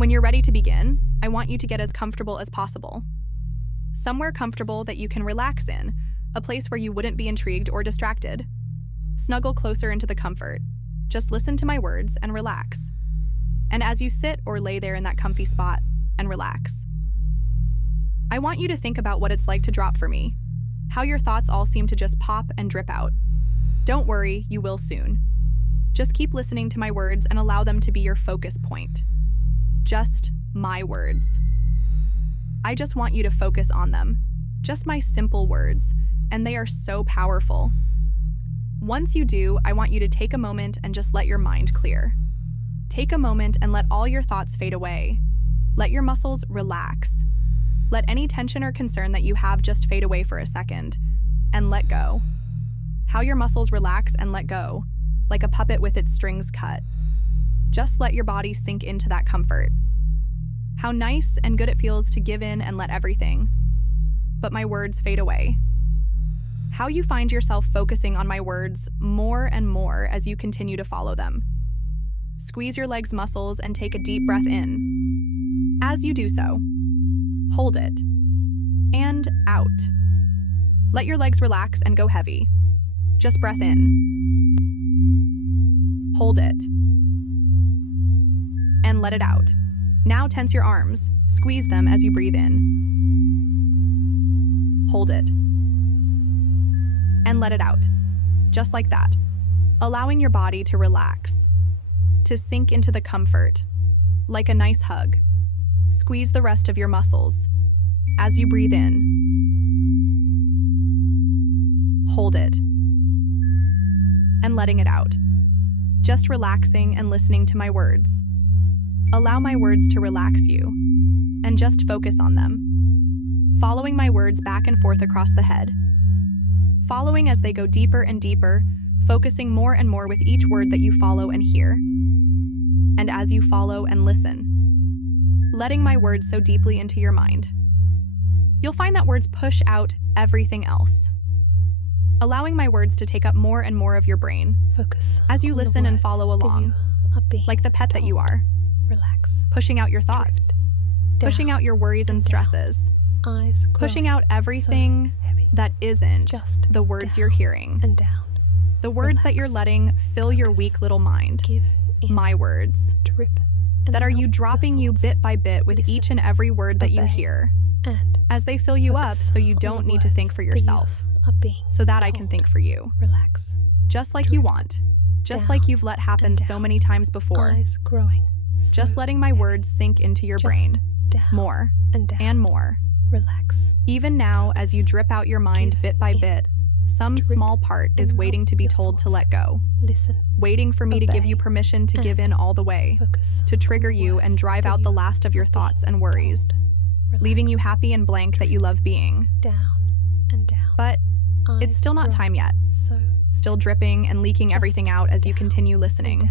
When you're ready to begin, I want you to get as comfortable as possible. Somewhere comfortable that you can relax in, a place where you wouldn't be intrigued or distracted. Snuggle closer into the comfort. Just listen to my words and relax. And as you sit or lay there in that comfy spot and relax, I want you to think about what it's like to drop for me, how your thoughts all seem to just pop and drip out. Don't worry, you will soon. Just keep listening to my words and allow them to be your focus point. Just my words. I just want you to focus on them. Just my simple words, and they are so powerful. Once you do, I want you to take a moment and just let your mind clear. Take a moment and let all your thoughts fade away. Let your muscles relax. Let any tension or concern that you have just fade away for a second, and let go. How your muscles relax and let go, like a puppet with its strings cut. Just let your body sink into that comfort. How nice and good it feels to give in and let everything, but my words fade away. How you find yourself focusing on my words more and more as you continue to follow them. Squeeze your legs' muscles and take a deep breath in. As you do so, hold it, and out. Let your legs relax and go heavy. Just breath in. Hold it. And let it out. Now tense your arms. Squeeze them as you breathe in. Hold it. And let it out. Just like that. Allowing your body to relax. To sink into the comfort. Like a nice hug. Squeeze the rest of your muscles. As you breathe in. Hold it. And letting it out. Just relaxing and listening to my words. Allow my words to relax you, and just focus on them. Following my words back and forth across the head. Following as they go deeper and deeper, focusing more and more with each word that you follow and hear. And as you follow and listen, letting my words so deeply into your mind. You'll find that words push out everything else. Allowing my words to take up more and more of your brain. Focus as you listen and follow along, like the pet that you are. Relax. Pushing out your thoughts. Pushing out your worries and stresses. Eyes pushing out everything that isn't just the words you're hearing. And down. The words that you're letting fill your weak little mind. Give in. My words. Drip. That are you dropping you bit by bit with each and every word that you hear. And as they fill you up so you don't need to think for yourself. So that I can think for you. Relax. Just like you want. Just like you've let happen so many times before. Eyes growing. Just letting my words sink into your brain. More and more. Relax. Even now, as you drip out your mind bit by bit, some small part is waiting to be told to let go. Listen. Waiting for me to give you permission to give in all the way. To trigger you and drive out the last of your thoughts and worries. Leaving you happy and blank that you love being. Down and down. But it's still not time yet. Still dripping and leaking everything out as you continue listening.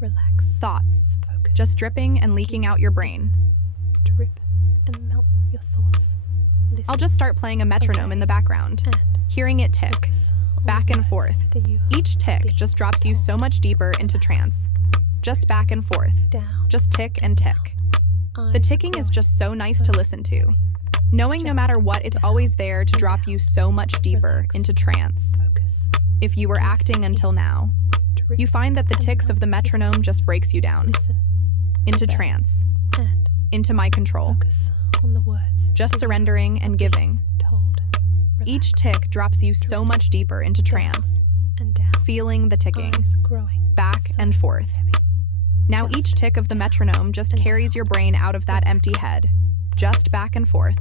Relax. Thoughts. Focus. Just dripping and leaking out your brain. Drip and melt your thoughts. Listen. I'll just start playing a metronome in the background, hearing it tick, back and forth. Each tick just drops you so much deeper into trance. Just back and forth. Just tick and tick. The ticking is just so nice to listen to. Knowing no matter what, it's always there to drop you so much deeper into trance. If you were acting until now, you find that the ticks of the metronome just breaks you down. Into trance. Into my control. Just surrendering and giving. Each tick drops you so much deeper into trance. Feeling the ticking. Back and forth. Now each tick of the metronome just carries your brain out of that empty head. Just back and forth.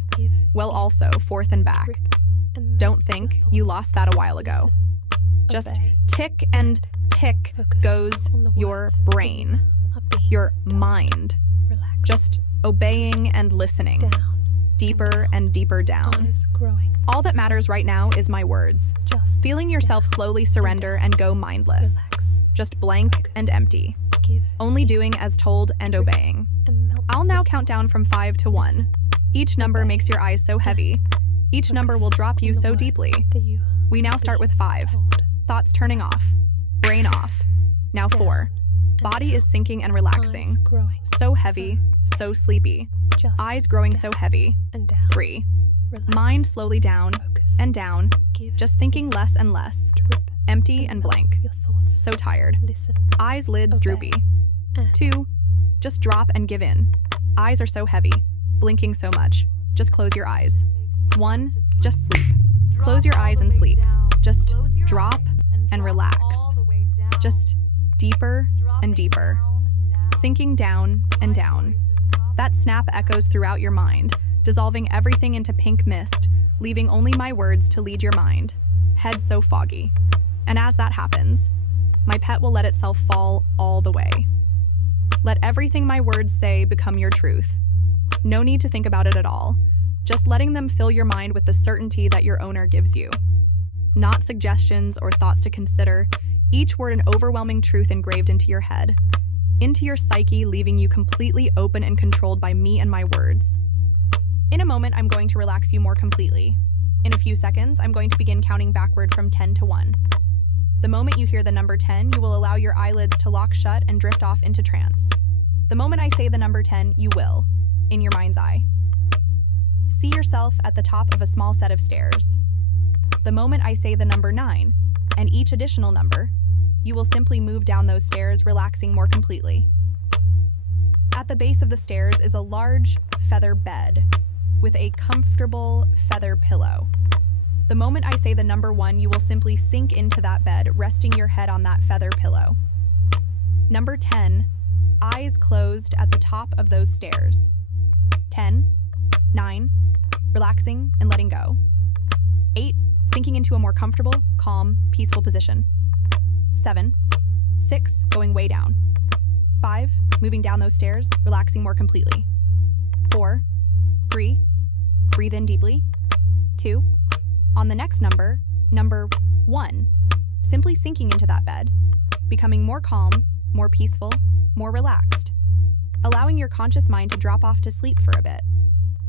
Well, also forth and back. Don't think you lost that a while ago. Just tick and tick goes your brain, your mind, just obeying and listening, deeper and deeper down. All that matters right now is my words, feeling yourself slowly surrender and go mindless, just blank and empty, only doing as told and obeying. I'll now count down from 5 to 1. Each number makes your eyes so heavy. Each number will drop you so deeply. We now start with 5. Thoughts turning off. Brain off. Now 4. Body is sinking and Eyes relaxing. growing. So heavy, so sleepy. Just Eyes growing down so heavy. and down. 3. Relax. Mind slowly down Focus. and down, Give. just thinking less and less. Drip. Empty and melt blank. Your thoughts. So tired. Listen. Eyes lids Obey. droopy. And 2. Just drop and give in. Eyes are so heavy, blinking so much. Just close your eyes. 1. Just sleep. Close your eyes and sleep. Just drop and relax. Just deeper and deeper. Sinking down and down. That snap echoes throughout your mind, dissolving everything into pink mist, leaving only my words to lead your mind. Head so foggy. And as that happens, my pet will let itself fall all the way. Let everything my words say become your truth. No need to think about it at all. Just letting them fill your mind with the certainty that your owner gives you. Not suggestions or thoughts to consider, each word an overwhelming truth engraved into your head, into your psyche, leaving you completely open and controlled by me and my words. In a moment, I'm going to relax you more completely. In a few seconds, I'm going to begin counting backward from 10 to 1. The moment you hear the number 10, you will allow your eyelids to lock shut and drift off into trance. The moment I say the number 10, you will, in your mind's eye. See yourself at the top of a small set of stairs. The moment I say the number 9, and each additional number, you will simply move down those stairs, relaxing more completely. At the base of the stairs is a large feather bed with a comfortable feather pillow. The moment I say the number 1, you will simply sink into that bed, resting your head on that feather pillow. Number 10, eyes closed at the top of those stairs. 10, 9, relaxing and letting go. 8, sinking into a more comfortable, calm, peaceful position. 7, 6, going way down. 5, moving down those stairs, relaxing more completely. 4, 3, breathe in deeply. 2, on the next number, number 1, simply sinking into that bed, becoming more calm, more peaceful, more relaxed, allowing your conscious mind to drop off to sleep for a bit,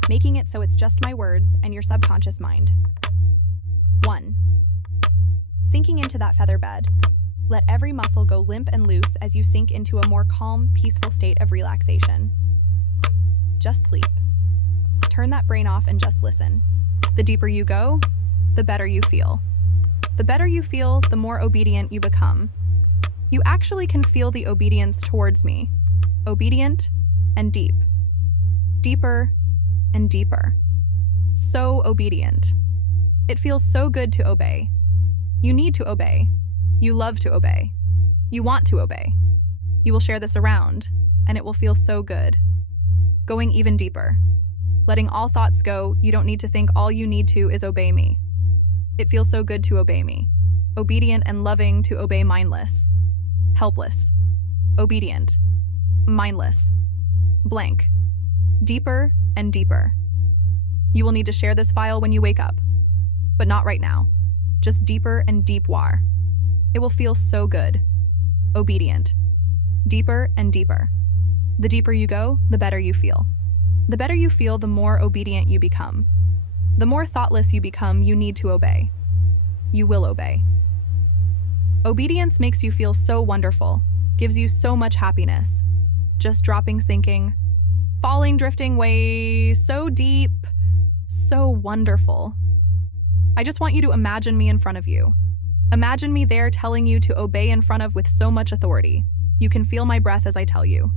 making it so it's just my words and your subconscious mind. 1, sinking into that feather bed, let every muscle go limp and loose as you sink into a more calm, peaceful state of relaxation. Just sleep. Turn that brain off and just listen. The deeper you go, the better you feel. The better you feel, the more obedient you become. You actually can feel the obedience towards me. Obedient and deep. Deeper and deeper. So obedient. It feels so good to obey. You need to obey. You love to obey. You want to obey. You will share this around, and it will feel so good. Going even deeper. Letting all thoughts go, you don't need to think, all you need to is obey me. It feels so good to obey me. Obedient and loving to obey mindless. Helpless. Obedient. Mindless. Blank. Deeper and deeper. You will need to share this file when you wake up, but not right now. Just deeper and deep war. It will feel so good. Obedient. Deeper and deeper. The deeper you go, the better you feel. The better you feel, the more obedient you become. The more thoughtless you become, you need to obey. You will obey. Obedience makes you feel so wonderful, gives you so much happiness. Just dropping, sinking, falling, drifting way so deep, so wonderful. I just want you to imagine me in front of you. Imagine me there telling you to obey in front of with so much authority. You can feel my breath as I tell you.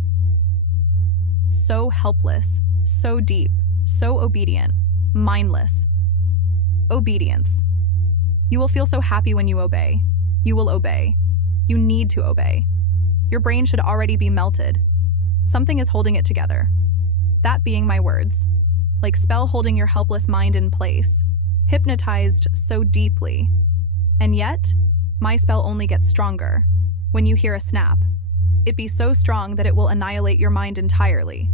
So helpless, so deep, so obedient, mindless. Obedience. You will feel so happy when you obey. You will obey. You need to obey. Your brain should already be melted. Something is holding it together. That being my words. Like spell holding your helpless mind in place, hypnotized so deeply. And yet, my spell only gets stronger. When you hear a snap, it be so strong that it will annihilate your mind entirely.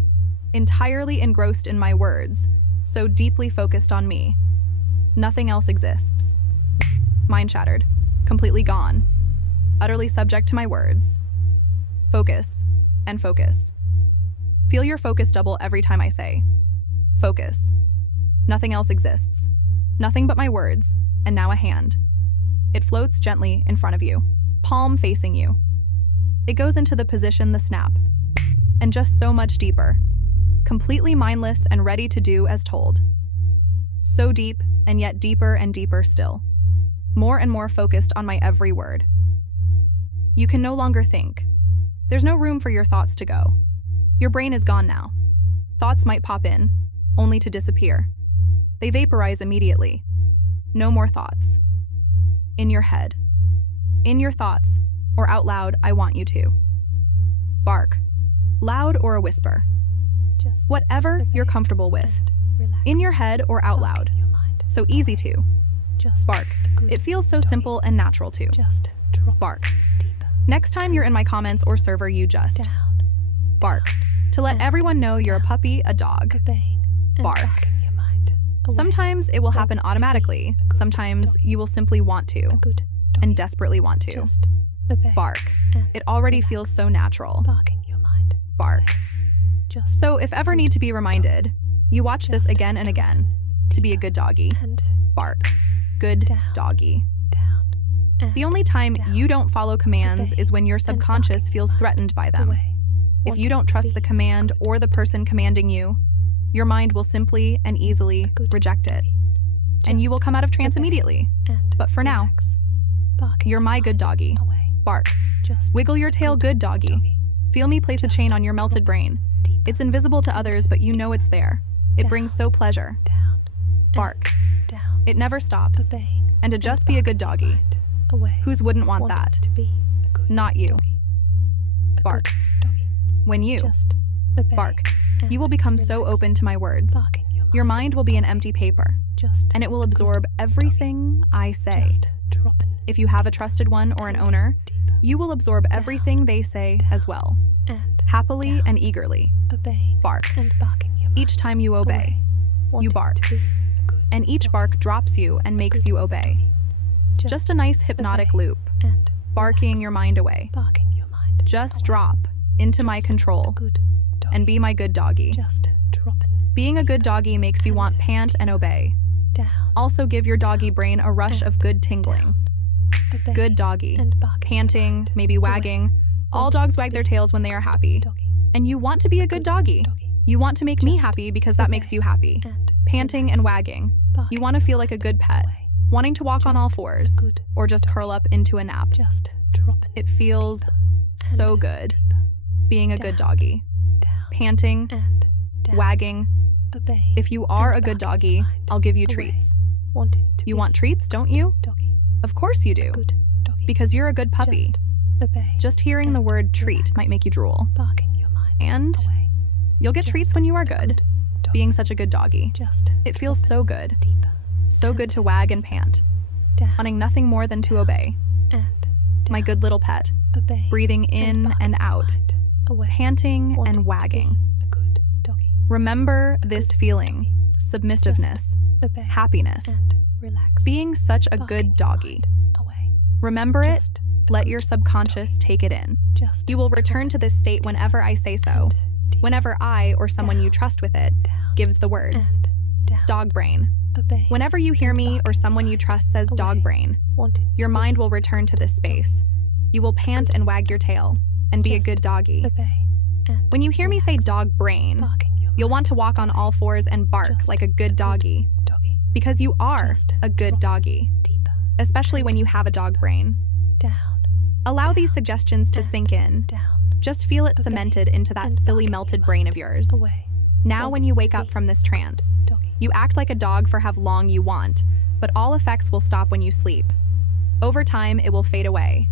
Entirely engrossed in my words, so deeply focused on me. Nothing else exists. Mind shattered, completely gone, utterly subject to my words. Focus, and focus. Feel your focus double every time I say, focus. Nothing else exists. Nothing but my words, and now a hand. It floats gently in front of you, palm facing you. It goes into the position, the snap, and just so much deeper. Completely mindless and ready to do as told. So deep, and yet deeper and deeper still. More and more focused on my every word. You can no longer think. There's no room for your thoughts to go. Your brain is gone now. Thoughts might pop in, only to disappear. They vaporize immediately. No more thoughts. In your head. In your thoughts, or out loud, I want you to. Bark. Loud or a whisper. Just Whatever you're comfortable with. relax. In your head or out loud. Your mind. So easy to. Just Bark. a good It feels so doggy. simple and natural to. Just drop Bark. deeper Next time you're in my comments or server, you just down. bark. To let and everyone know you're a puppy, a dog. Obeying and Bark. barking your mind away. Sometimes it will happen automatically. Sometimes you will simply want to, A good doggy. and desperately want to. Just obey Bark. and It already relax. feels so natural. Barking your mind Bark. away. Just So if ever need to be reminded, you watch this Just again and again to be a good doggy. and Bark. Good down. doggy. down. And The only time down. you don't follow commands Obey is when your and subconscious barking feels your mind threatened by them. away. If Want you to don't trust be the command good or the person commanding you, your mind will simply and easily a good reject it, doggy. and you Just will come out of trance obey immediately. and But for now, relax. Barking you're your my good mind doggy. away. Bark. Just Wiggle your tail, good doggy. Feel me place a Just chain on your melted drop brain. deeper It's invisible to others, but you know it's there. It down. brings so pleasure. down. and Bark. down. It never stops. Obeying And to just be a good barking your doggy. mind away. Whose wouldn't want Wanting that? to be a good Not you. doggy. A Bark. good doggy. When you Just obey bark, and you will become so relax. open to my words. Barking Your mind will be an empty paper, just and it will a good absorb doggy. everything I say. Just dropping If you have a trusted one or an and owner, deeper you will absorb everything they say as well, and happily down. and eagerly. obeying Bark. and barking your mind Each time you obey, away. Wanting bark. to be a good and each doggy. bark drops you and makes good you obey. doggy. Just a nice hypnotic obey loop, and barking relax. your mind away. barking your mind Just away. drop into my Just a control good doggy. and be my good doggy. Just dropping Being a good doggy makes you want pant and obey. down. Also give your doggy brain a rush of good tingling. Down. Obey Good doggy. and barking your Panting, mind maybe away. wagging. All Wanting dogs to wag be their tails when they are happy. Doggy. And you want to be a good doggy. You want to make me Just happy because that makes obey you happy. And Panting and relax. wagging. Barking You want to feel like a good pet, away. wanting to walk on all Just fours, a good or just curl up into a nap. Just dropping It feels deeper so and good deeper. being a good Down. doggy. Down Panting, and down. wagging. Obeying If you are and a good barking your doggy, mind I'll give you away. treats. Wanting to You be want treats, don't you? doggy. Of course you do. Good doggy. Because you're a good puppy. Just obey. Just hearing the and word treat relax. might make you drool. Barking your mind And away. you'll get Just treats when you are a good, doggy. being such a good doggy. Just It feels so good. deeper. So good to wag and pant, Down wanting nothing more than to obey. and My down. good little pet, Obey breathing in barking and your out, mind away. panting Wanting and to wagging. be a good doggy. Remember A this good feeling, doggy. submissiveness, Obey happiness, and relax. being such a Barking good your doggy. mind away. Remember it, Just a let good your subconscious doggy. take it in. Just You will return to this state whenever I say so, and deep whenever I or someone you down. trust with it down gives the words. and down. Dog brain. Obey. Whenever you hear and me or barking someone your you mind trust says dog away. brain, Wanting your to mind be will return to this space. You will pant good and wag your tail and be a Just good doggy. obey. And When you hear me say relax. dog brain, Barking your you'll mind want to walk on all fours and bark Just like a good doggy, doggy. because you are Just a good drop doggy, Deeper especially and when you have a dog brain. down. Allow these down, suggestions to and sink in. Down. Just feel it Obey cemented into that and silly barking melted your brain mind of yours. Away. Now when you wake to up be from this trance, Doggy. you act like a dog for how long you want, but all effects will stop when you sleep. Over time, it will fade away.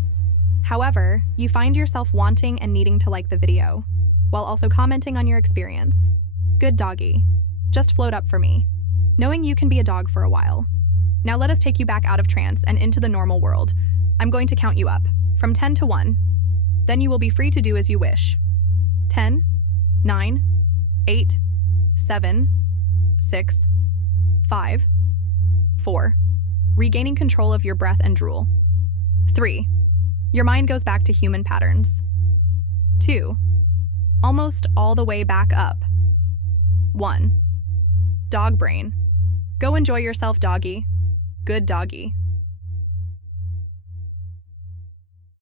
However, you find yourself wanting and needing to like the video, while also commenting on your experience. Good doggy. Just float up for me, knowing you can be a dog for a while. Now let us take you back out of trance and into the normal world. I'm going to count you up, from 10 to 1. Then you will be free to do as you wish. 10, 9, 8, 7, 6, 5, 4. Regaining control of your breath and drool. 3. Your mind goes back to human patterns. 2. Almost all the way back up. 1. Dog brain. Go enjoy yourself, doggy. Good doggy.